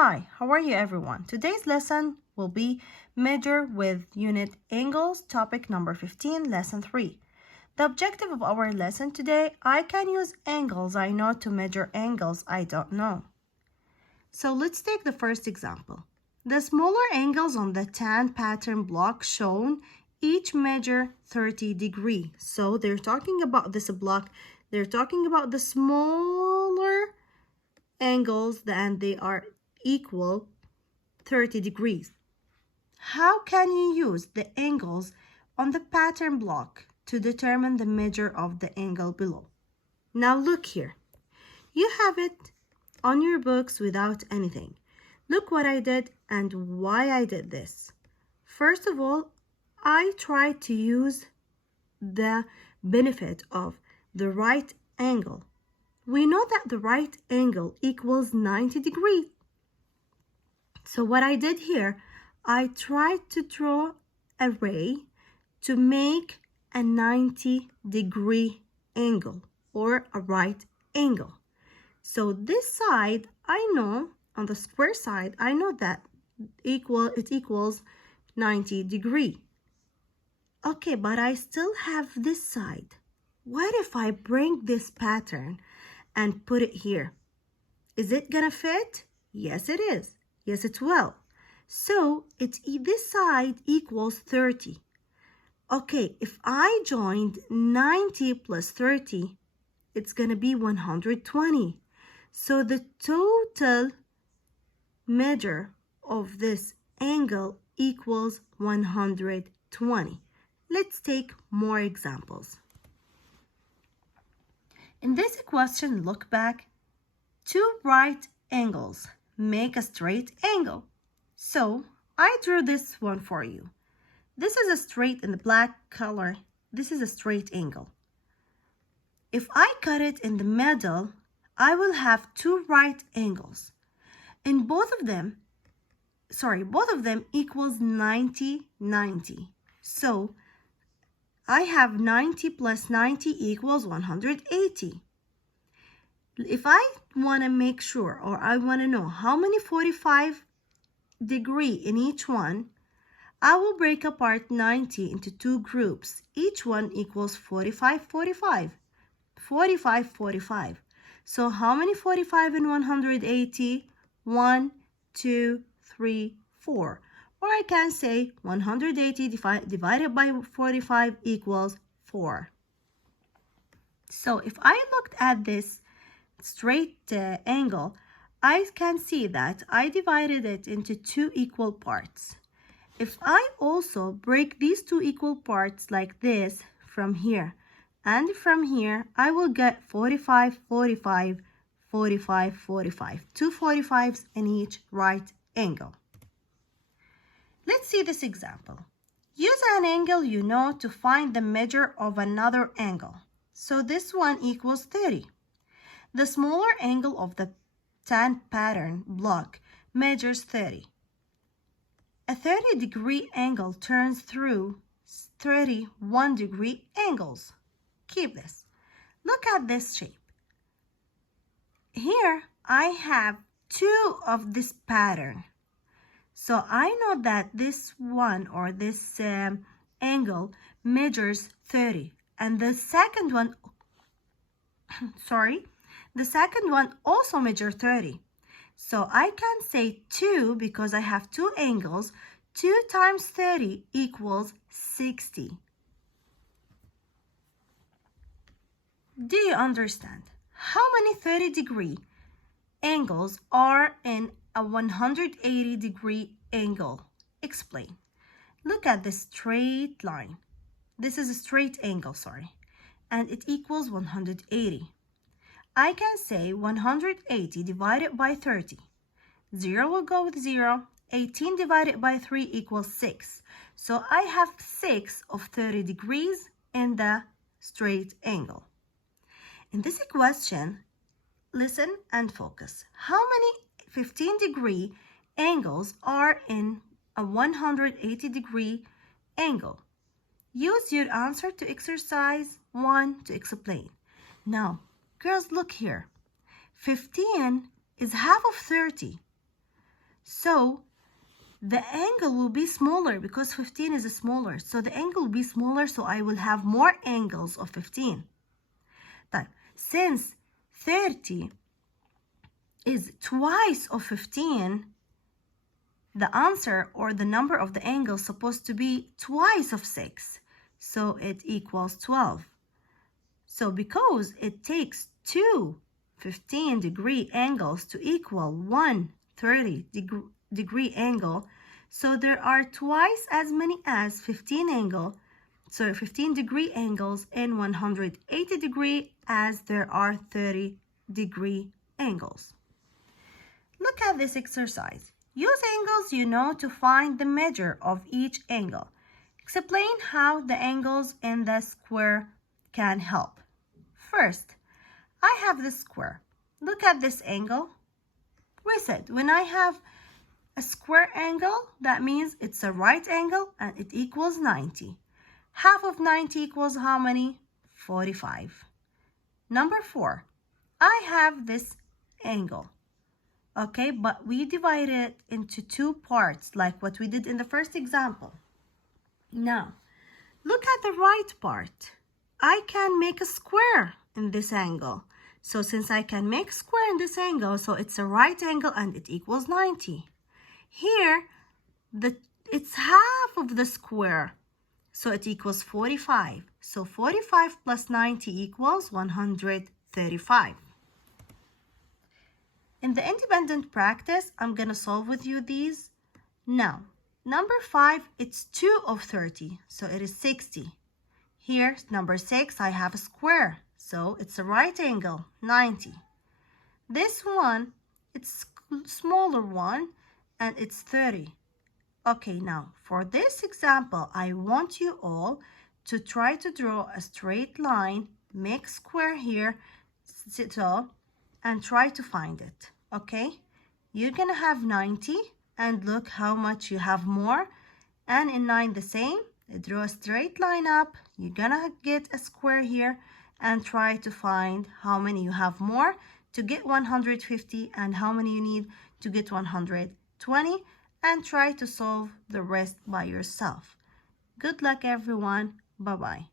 Hi, how are you everyone? Today's lesson will be Measure with Unit Angles, topic number 15, lesson 3. The objective of our lesson today, I can use angles I know to measure angles I don't know. So let's take the first example. The smaller angles on the tan pattern block shown each measure 30 degrees. So they're talking about this block, they're talking about the smaller angles and they are equal 30 degrees. How can you use the angles on the pattern block to determine the measure of the angle below? Now look here. You have it on your books without anything. Look what I did and why I did this. First of all, I tried to use the benefit of the right angle. We know that the right angle equals 90 degrees. So what I did here, I tried to draw a ray to make a 90-degree angle or a right angle. So this side, I know, on the square side, I know that it equals 90 degrees. Okay, but I still have this side. What if I bring this pattern and put it here? Is it gonna fit? Yes, it is. Yes, it will. So this side equals 30. Okay, if I joined 90 plus 30, it's gonna be 120. So the total measure of this angle equals 120. Let's take more examples. In this question, look back. Two right angles make a straight angle. So I drew this one for you. This is a straight in the black color. This is a straight angle. If I cut it in the middle, I will have two right angles. And both of them equals 90, 90. So I have 90 plus 90 equals 180. If I want to make sure, or I want to know how many 45 degree in each one, I will break apart 90 into two groups. Each one equals 45, 45, 45, 45. So how many 45 in 180? 1, 2, 3, 4. Or I can say 180 divided by 45 equals 4. So if I looked at this straight angle, I can see that I divided it into two equal parts. If I also break these two equal parts like this from here and from here, I will get 45, 45, 45, 45. Two 45s in each right angle. Let's see this example. Use an angle you know to find the measure of another angle. So this one equals 30. The smaller angle of the tan pattern block measures 30. A 30-degree angle turns through 31-degree angles. Keep this. Look at this shape. Here I have two of this pattern. So I know that this one or this angle measures 30. And the second one, the second one also measures 30. So I can say 2 because I have two angles. 2 times 30 equals 60. Do you understand? How many 30-degree angles are in a 180-degree angle? Explain. Look at this straight line. This is a straight angle, and it equals 180. I can say 180 divided by 30. 0 will go with 0. 18 divided by 3 equals 6. So I have 6 of 30 degrees in the straight angle. In this question, listen and focus. How many 15-degree angles are in a 180-degree angle? Use your answer to exercise 1 to explain. Now, girls, look here. 15 is half of 30. So the angle will be smaller because 15 is smaller. So the angle will be smaller, so I will have more angles of 15. طيب, since 30 is twice of 15, the answer or the number of the angle is supposed to be twice of 6. So it equals 12. So because it takes two 15-degree angles to equal one 30-degree angle, so there are twice as many as 15-degree angles in 180-degree as there are 30-degree angles. Look at this exercise. Use angles you know to find the measure of each angle. Explain how the angles in the square can help. First, I have this square. Look at this angle. We said when I have a square angle, that means it's a right angle and it equals 90. Half of 90 equals how many? 45. Number 4, I have this angle. Okay, but we divide it into two parts like what we did in the first example. Now, look at the right part. I can make a square in this angle. So since I can make square in this angle, so it's a right angle and it equals 90. Here, it's half of the square, so it equals 45. So 45 plus 90 equals 135. In the independent practice, I'm going to solve with you these. Now, number 5, it's 2 of 30, so it is 60. Here, number 6, I have a square, so it's a right angle, 90. This one, it's smaller one, and it's 30. Okay, now, for this example, I want you all to try to draw a straight line, make square here, so, and try to find it, okay? You're gonna have 90, and look how much you have more, and in 9 the same. Draw a straight line up, you're gonna get a square here, and try to find how many you have more to get 150 and how many you need to get 120, and try to solve the rest by yourself. Good luck everyone, bye-bye.